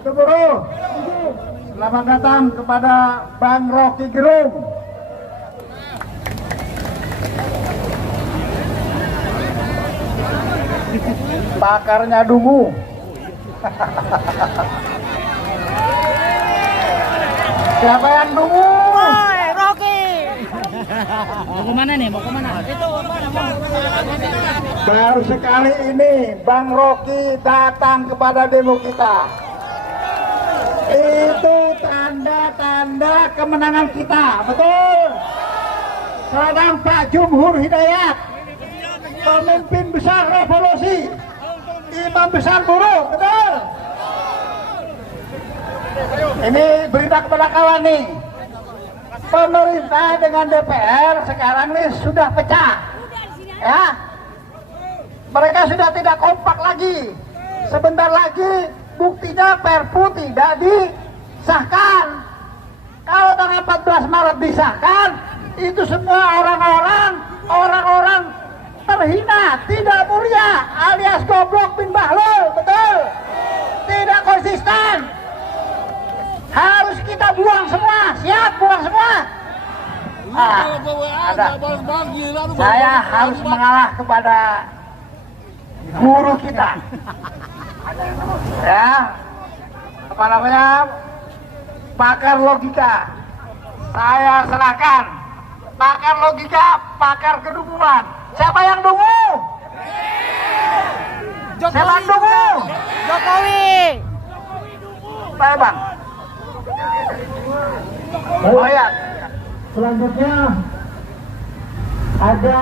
Untuk buruh, selamat datang kepada Bang Rocky Gerung. Pakarnya dungu. Siapa yang dungu? Woi, Rocky. Mau kemana nih? Mau kemana? Itu mana? Baru sekali ini Bang Rocky datang kepada demo kita. Itu tanda-tanda kemenangan kita, betul. Sedang Pak Jumhur Hidayat, pemimpin besar revolusi, imam besar buruh, betul. Ini berita kepada kawan nih. Pemerintah dengan DPR sekarang nih sudah pecah, ya. Mereka sudah tidak kompak lagi. Sebentar lagi buktinya Perpu tidak disahkan. Kalau tanggal 14 Maret disahkan, itu semua orang-orang terhina, tidak mulia, alias goblok bin bahlul, betul. Tidak konsisten. Harus kita buang semua, siap buang semua. Saya harus mengalah kepada guru kita, ya, apa namanya, pakar logika. Saya serahkan pakar logika, pakar kedunguan. Siapa yang dungu? Siapa yang dungu? Jokowi. Saya Bang. Oh ya. Selanjutnya ada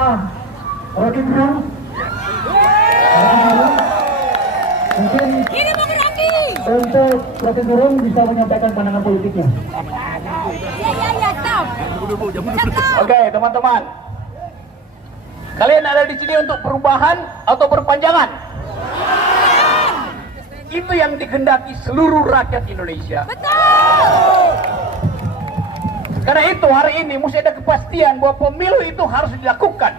Rocky Gerung. Mungkin untuk Rocky Gerung bisa menyampaikan pandangan politiknya. Oke, teman-teman. Kalian ada di sini untuk perubahan atau perpanjangan? Itu yang dikehendaki seluruh rakyat Indonesia. Karena itu hari ini mesti ada kepastian bahwa pemilu itu harus dilakukan.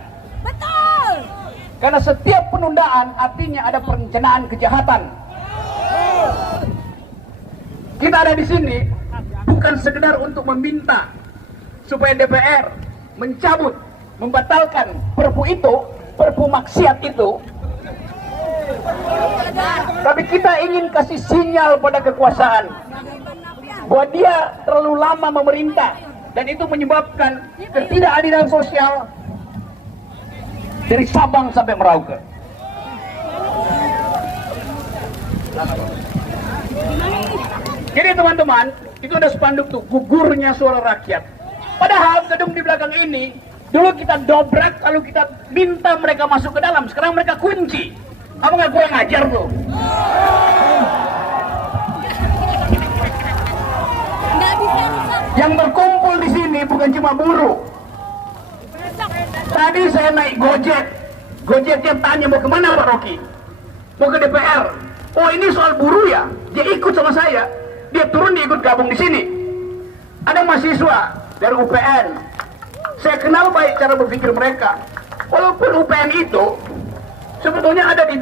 Karena setiap penundaan artinya ada perencanaan kejahatan. Kita ada di sini bukan sekedar untuk meminta supaya DPR mencabut, membatalkan perpu itu, perpu maksiat itu. Tapi kita ingin kasih sinyal pada kekuasaan bahwa dia terlalu lama memerintah dan itu menyebabkan ketidakadilan sosial dari Sabang sampai Merauke. Jadi teman-teman, itu ada spanduk tuh, gugurnya suara rakyat. Padahal gedung di belakang ini dulu kita dobrak kalau kita minta mereka masuk ke dalam, sekarang mereka kunci. Apa nggak kurang ajar tuh? Yang berkumpul di sini bukan cuma buruh. Tadi saya naik Gojek, Gojeknya tanya mau kemana Pak Rocky? Mau ke DPR. Oh ini soal buruh ya? Dia ikut sama saya. Dia turun, dia ikut gabung di sini. Ada mahasiswa dari UPN. Saya kenal baik cara berpikir mereka. Walaupun UPN itu sebetulnya ada di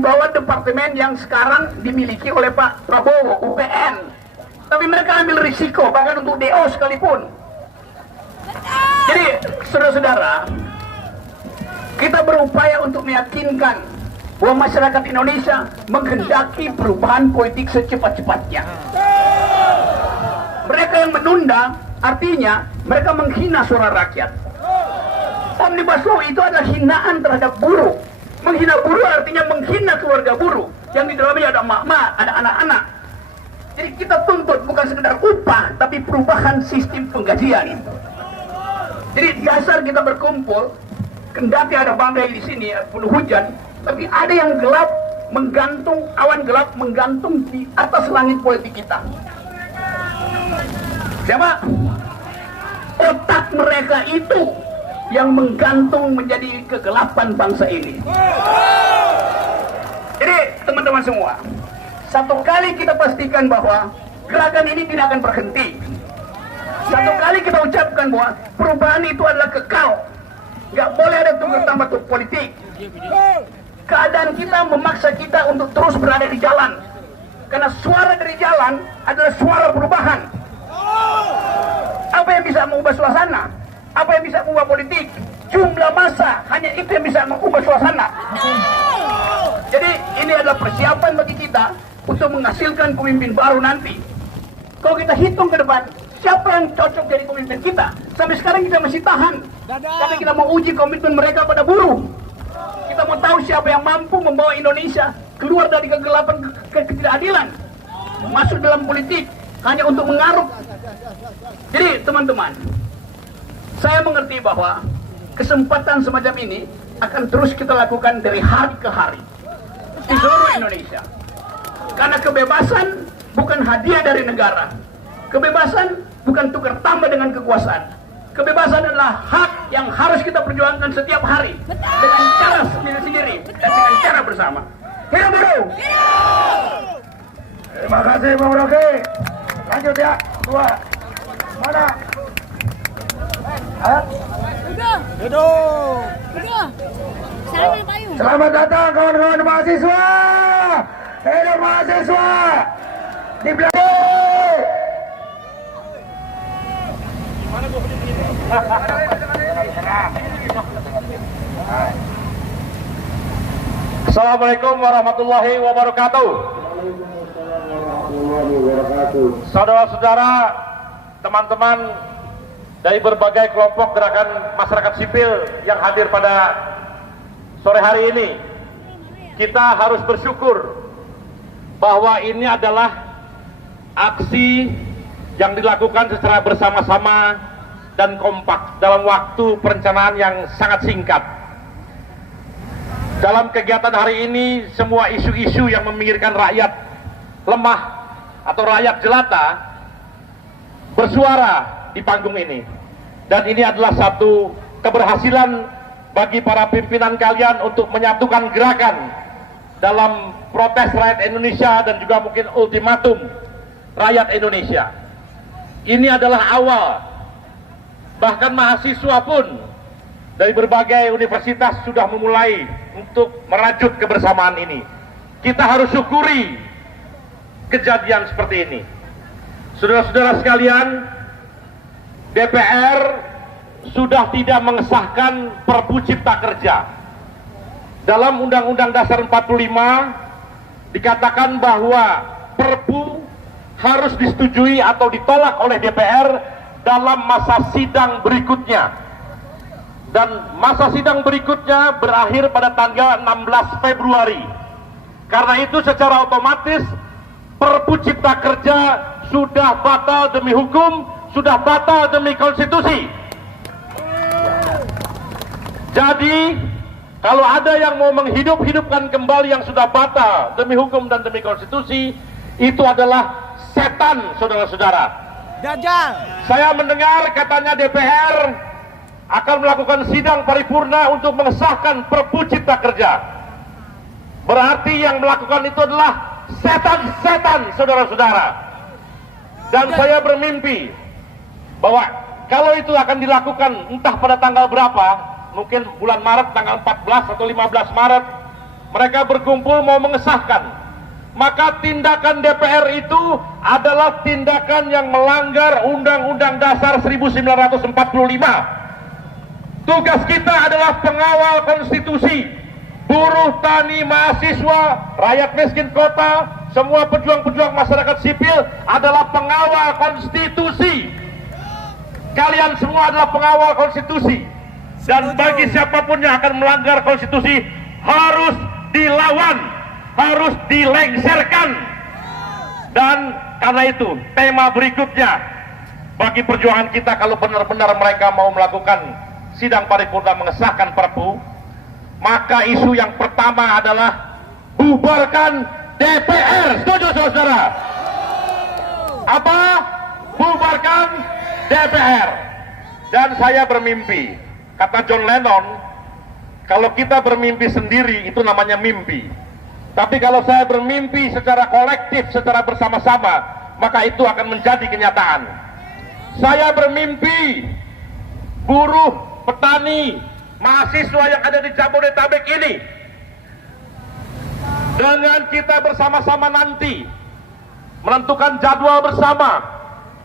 bawah departemen yang sekarang dimiliki oleh Pak Prabowo, UPN. Tapi mereka ambil risiko bahkan untuk DO sekalipun. Jadi saudara-saudara, kita berupaya untuk meyakinkan bahwa masyarakat Indonesia menghendaki perubahan politik secepat-cepatnya. Mereka yang menunda artinya mereka menghina suara rakyat. Omnibus Law itu adalah hinaan terhadap buruh. Menghina buruh artinya menghina keluarga buruh yang di dalamnya ada emak-emak, ada anak-anak. Jadi kita tuntut bukan sekedar upah, tapi perubahan sistem penggajian. Jadi dasar kita berkumpul, kendati ada badai di sini, penuh hujan, tapi ada yang gelap menggantung, awan gelap menggantung di atas langit politik kita. Siapa? Otak mereka itu yang menggantung menjadi kegelapan bangsa ini. Jadi teman-teman semua, satu kali kita pastikan bahwa gerakan ini tidak akan berhenti. Satu kali kita ucapkan bahwa perubahan itu adalah kekal. Nggak boleh ada tunggu tambah politik. Keadaan kita memaksa kita untuk terus berada di jalan. Karena suara dari jalan adalah suara perubahan. Apa yang bisa mengubah suasana? Apa yang bisa mengubah politik? Jumlah massa, hanya itu yang bisa mengubah suasana. Jadi ini adalah persiapan bagi kita untuk menghasilkan pemimpin baru nanti. Kalau kita hitung ke depan, siapa yang cocok jadi pemimpin kita? Sampai sekarang kita masih tahan. Karena kita mau uji komitmen mereka pada buruh. Kita mau tahu siapa yang mampu membawa Indonesia keluar dari kegelapan ketidakadilan, masuk dalam politik hanya untuk mengaruk. Jadi teman-teman, saya mengerti bahwa kesempatan semacam ini akan terus kita lakukan dari hari ke hari di seluruh Indonesia. Karena kebebasan bukan hadiah dari negara. Kebebasan bukan tukar tambah dengan kekuasaan. Kebebasan adalah hak yang harus kita perjuangkan setiap hari dengan cara sendiri-sendiri dan dengan cara bersama. Hidup buruh! Terima kasih Bang Rocky. Lanjut ya, dua. Mana? Hah? Udah. Udah. Salam ya, Payu. Selamat datang kawan-kawan mahasiswa. Hidup mahasiswa. Di belakang. Assalamualaikum warahmatullahi wabarakatuh. Saudara-saudara, teman-teman dari berbagai kelompok gerakan masyarakat sipil yang hadir pada sore hari ini, kita harus bersyukur bahwa ini adalah aksi yang dilakukan secara bersama-sama dan kompak dalam waktu perencanaan yang sangat singkat. Dalam kegiatan hari ini, semua isu-isu yang memikirkan rakyat lemah atau rakyat jelata bersuara di panggung ini. Dan ini adalah satu keberhasilan bagi para pimpinan kalian untuk menyatukan gerakan dalam protes rakyat Indonesia dan juga mungkin ultimatum rakyat Indonesia. Ini adalah awal. Bahkan mahasiswa pun dari berbagai universitas sudah memulai untuk merajut kebersamaan ini. Kita harus syukuri kejadian seperti ini. Saudara-saudara sekalian, DPR sudah tidak mengesahkan Perpu Cipta Kerja. Dalam Undang-Undang Dasar 45 dikatakan bahwa Perpu harus disetujui atau ditolak oleh DPR dalam masa sidang berikutnya. Dan masa sidang berikutnya berakhir pada tanggal 16 Februari. Karena itu secara otomatis Perpu Cipta Kerja sudah batal demi hukum, sudah batal demi konstitusi. Jadi kalau ada yang mau menghidup-hidupkan kembali yang sudah batal demi hukum dan demi konstitusi, itu adalah setan, saudara-saudara. Saya mendengar katanya DPR akan melakukan sidang paripurna untuk mengesahkan Perpu Cipta Kerja. Berarti yang melakukan itu adalah setan-setan, saudara-saudara. Dan saya bermimpi bahwa kalau itu akan dilakukan entah pada tanggal berapa, mungkin bulan Maret, tanggal 14 atau 15 Maret, mereka berkumpul mau mengesahkan. Maka tindakan DPR itu adalah tindakan yang melanggar Undang-Undang Dasar 1945. Tugas kita adalah pengawal konstitusi. Buruh, tani, mahasiswa, rakyat miskin kota, semua pejuang-pejuang masyarakat sipil adalah pengawal konstitusi. Kalian semua adalah pengawal konstitusi. Dan bagi siapapun yang akan melanggar konstitusi harus dilawan, harus dilengsarkan. Dan karena itu tema berikutnya bagi perjuangan kita, kalau benar-benar mereka mau melakukan sidang paripurna mengesahkan Perpu, maka isu yang pertama adalah bubarkan DPR. Setuju saudara? Apa? Bubarkan DPR. Dan saya bermimpi, kata John Lennon, kalau kita bermimpi sendiri itu namanya mimpi. Tapi kalau saya bermimpi secara kolektif, secara bersama-sama, maka itu akan menjadi kenyataan. Saya bermimpi buruh, petani, mahasiswa yang ada di Jabodetabek ini, dengan kita bersama-sama nanti menentukan jadwal bersama.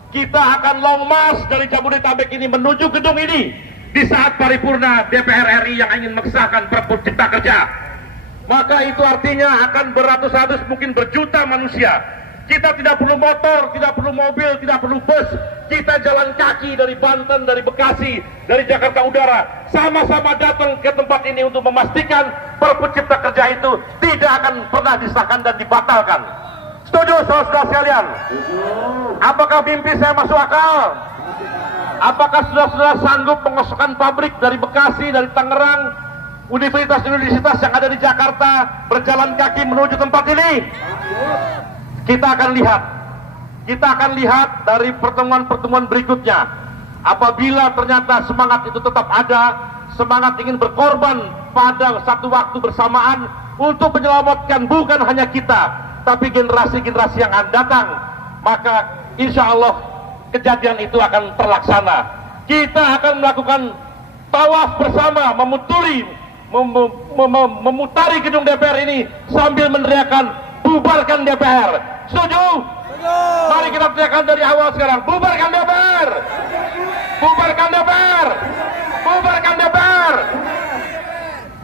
Kita akan long march dari Jabodetabek ini menuju gedung ini di saat paripurna DPR RI yang ingin mengesahkan Perpu Cipta Kerja. Maka itu artinya akan beratus-ratus, mungkin berjuta manusia. Kita tidak perlu motor, tidak perlu mobil, tidak perlu bus. Kita jalan kaki dari Banten, dari Bekasi, dari Jakarta Udara, sama-sama datang ke tempat ini untuk memastikan Perpu Cipta Kerja itu tidak akan pernah disahkan dan dibatalkan. Setuju saudara sekalian? Apakah mimpi saya masuk akal? Apakah saudara-saudara sanggup mengosokkan pabrik dari Bekasi, dari Tangerang, universitas-universitas yang ada di Jakarta, berjalan kaki menuju tempat ini? Kita akan lihat dari pertemuan-pertemuan berikutnya. Apabila ternyata semangat itu tetap ada, semangat ingin berkorban pada satu waktu bersamaan untuk menyelamatkan bukan hanya kita, tapi generasi-generasi yang akan datang, maka insya Allah kejadian itu akan terlaksana. Kita akan melakukan tawaf bersama, memutari gedung DPR ini sambil meneriakan bubarkan DPR. Setuju? Mari kita teriakan dari awal sekarang. Bubarkan DPR! Bubarkan DPR! Bubarkan DPR!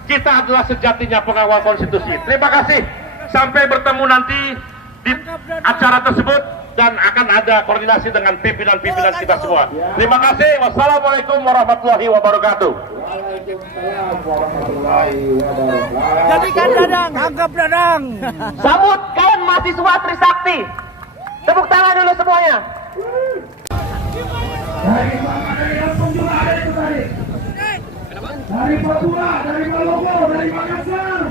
Kita adalah sejatinya pengawal konstitusi. Terima kasih. Sampai bertemu nanti di acara tersebut dan akan ada koordinasi dengan pimpinan-pimpinan kita semua. Terima kasih. Wassalamualaikum warahmatullahi wabarakatuh. Waalaikumsalam warahmatullahi wabarakatuh. Jadikan Dadang, anggap Dadang. Sambut kawan mahasiswa Trisakti. Tepuk tangan dulu semuanya. Dari mana dari Lampung juga ada itu tadi. Dari Papua, dari Maluku, dari Makassar.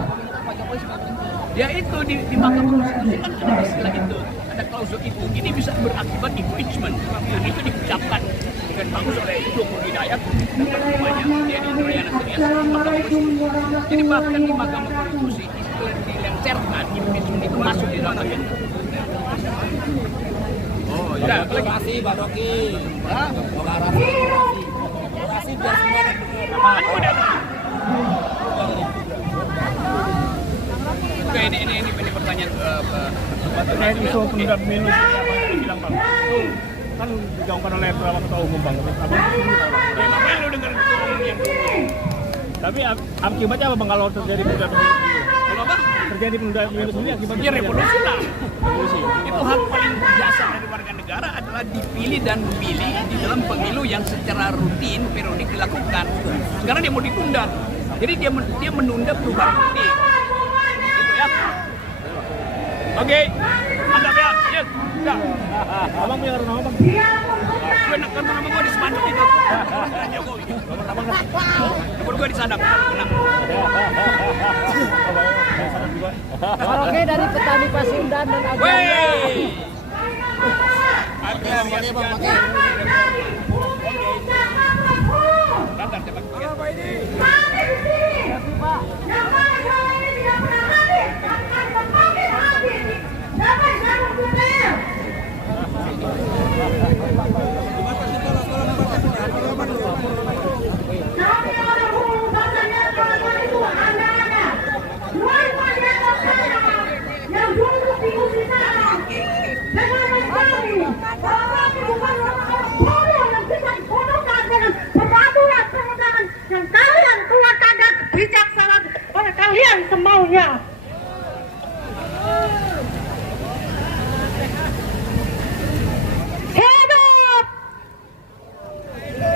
Ya itu di Mahkamah Konstitusi kan ada istilah itu, ada klausul itu. Ini bisa berakibat impeachment. Dan itu diucapkan dengan bagus oleh Joko Hidayat dan teman-temannya dia di Indonesia Serias di Mahkamah Konstitusi. Jadi bahkan di Mahkamah Konstitusi istilah dilengsarkan impeachment itu masuk di dalam agenda. Oh ya, terima kasih Pak Rocky. Terima kasih biar semua. Oke, ini pertanyaan Terkait isu penundaan pemilu bilang Bang. Kan digaungkan oleh beberapa ketua umum Bang. ngapain lu dengerin ketua umum yang dulu? Tapi akibatnya apa Bang kalau terjadi penundaan pemilu? Kenapa? Terjadi penundaan pemilu sendiri akibatnya? Ya revolusi lah. Revolusi. Itu hak paling biasa dari warga negara adalah dipilih dan memilih di dalam pemilu yang secara rutin periodik dilakukan. Sekarang dia mau ditunda. Jadi dia menunda perubahan politik. Gitu ya. Oke. Mantap ya. Yes. Ya. Abang punya rumah Bang? Gue kan nama gue di spanduk itu. Jokowi. Nomor gue di Sadap. Menang. Oke, dari petani Pasundan dan agama. Wey. yang kalian keluarkan dan kebijaksanaan oleh kalian semaunya. Hidup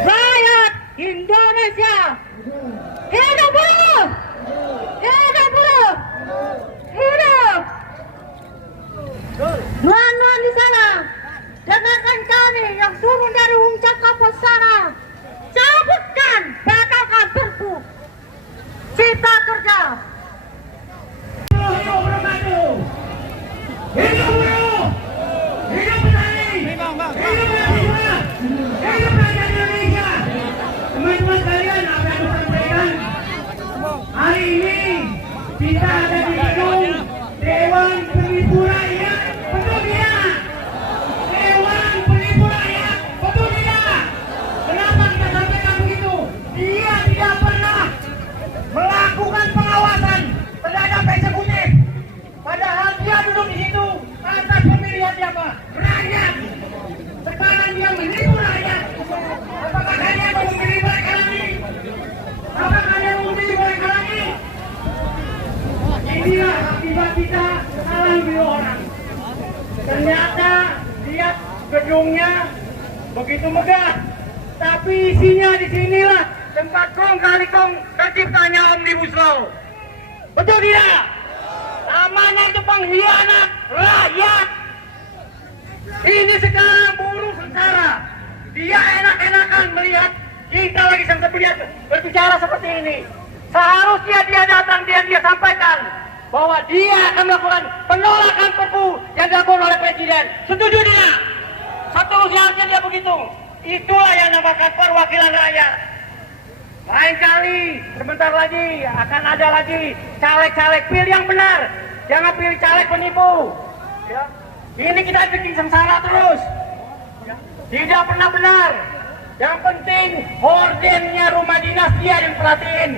rakyat Indonesia. Hidup buruh. Hidup buruh. Hidup. Nuan-nuan di sana, dengarkan kami yang turun dari puncak kapal sana. Cabutkan, batalkan Perpu Cipta Kerja. begitu megah, tapi isinya di sinilah tempat kong kali kong terciptanya Omnibus Law. Betul tidak? Namanya itu pengkhianat rakyat. Ini sekarang buruh sengsara. Dia enak-enakan melihat kita lagi sampai berbicara seperti ini. Seharusnya dia datang, dia sampaikan bahwa dia akan melakukan penolakan Perpu yang dilakukan oleh Presiden. Setuju dia? Seharusnya dia begitu. Itulah yang namakan perwakilan rakyat. Lain kali, sebentar lagi akan ada lagi caleg-caleg. Pilih yang benar, jangan pilih caleg penipu. Ya. Ini kita bikin sengsara terus. Ya. Tidak pernah benar. Yang penting hordennya rumah dinas dia yang perhatiin.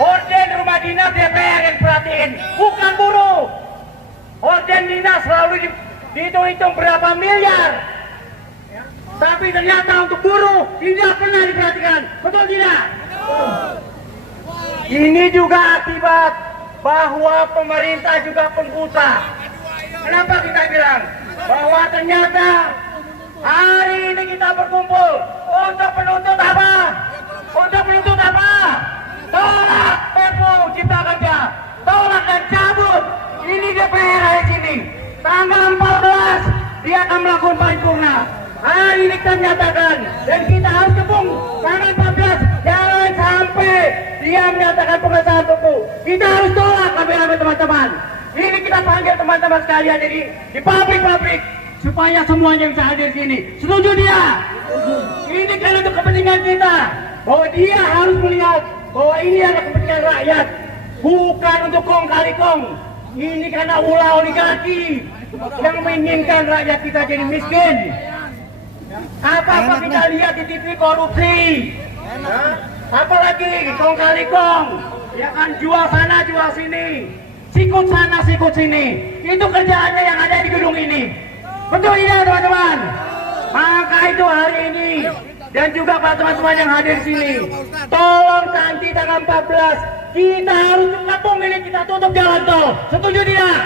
Horden rumah dinas DPR yang perhatiin, bukan buruh. Horden dinas selalu dihitung-hitung berapa miliar. Ya. Tapi ternyata untuk buruh tidak pernah diperhatikan. Betul tidak? Ini juga akibat bahwa pemerintah juga pengbuta. Kenapa kita bilang bahwa ternyata hari ini kita berkumpul untuk menuntut apa? Untuk menuntut apa? Tolak Perpu Cipta Kerja, tolak dan cabut. Ini DPR hari sini. Tanggal 14 dia akan melakukan paripurna. Hari ini kita nyatakan dan kita harus kepung tanggal 14. Jangan sampai dia menyatakan pengesahan Perpu. Kita harus tolak rame-rame teman-teman. Ini kita panggil teman-teman sekalian jadi di pabrik-pabrik supaya semuanya bisa hadir sini. Setuju dia? Ini kan untuk kepentingan kita. Bahwa dia harus melihat bahwa ini adalah kepentingan rakyat, bukan untuk kong kali kong. Ini karena ulah oligarki yang menginginkan rakyat kita jadi miskin. Apa-apa kita lihat di TV korupsi. Apalagi kong kali kong, ya kan jual sana jual sini, sikut sana sikut sini. Itu kerjaannya yang ada di gedung ini. Betul tidak teman-teman? Maka itu hari ini dan juga para teman-teman yang hadir di sini, tolong nanti tanggal 14 kita harus ngepung ini, kita tutup jalan tol. Setuju tidak?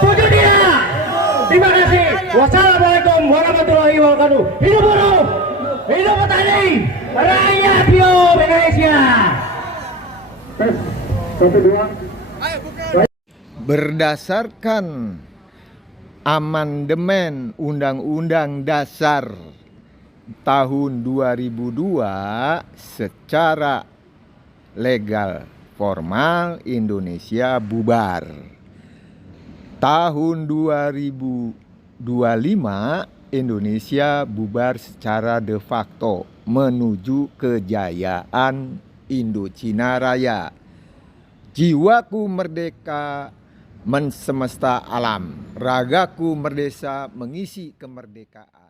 Setuju tidak? Terima kasih. Wassalamualaikum warahmatullahi wabarakatuh. Hidup buruh, hidup petani, rakyat hidup Indonesia. Berdasarkan amandemen Undang-Undang Dasar tahun 2002 secara legal formal Indonesia bubar. Tahun 2025 Indonesia bubar secara de facto menuju kejayaan Indochina Raya. Jiwaku merdeka mensemesta alam, ragaku merdeka mengisi kemerdekaan.